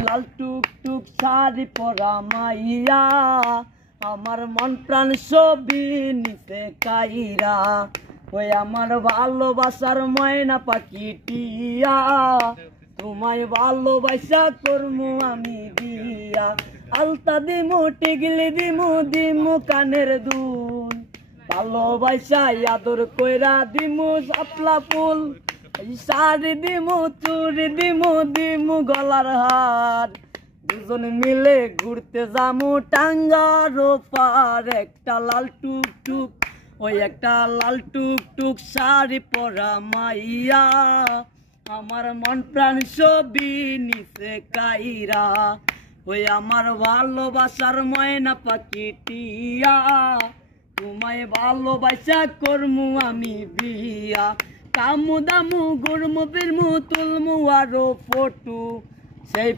লাল টুক টুক শাড়ি পরা মাইয়া আমার মন প্রাণ ছবি নিতে কাইরা ওই আমার ভালোবাসার ময়না পাখি টিয়া তোমায় ভালোবাসা করমু আমি বিয়া আলতা দিমু টিগলি দিমু দিমু কানের দুল ভালোবাসা আদর কইরা দিমু শাপলা ফুল শাড়ি দিমু চুড়ি দিমু দিমু গলার হার দুজন মিলে ঘুরতে যামু টাঙ্গার পার একটা লাল টুক টুক ওই একটা লাল টুক টুক শাড়ি পরা মাইয়া আমার মন প্রাণ ছবি নিছে কাইরা ওই আমার ভালোবাসার ময়না পাখি টিয়া তোমায় ভালোবাসা করমু আমি বিয়া কামু দামু গুরমু বিরমু তুলমু আরো ফটু সেই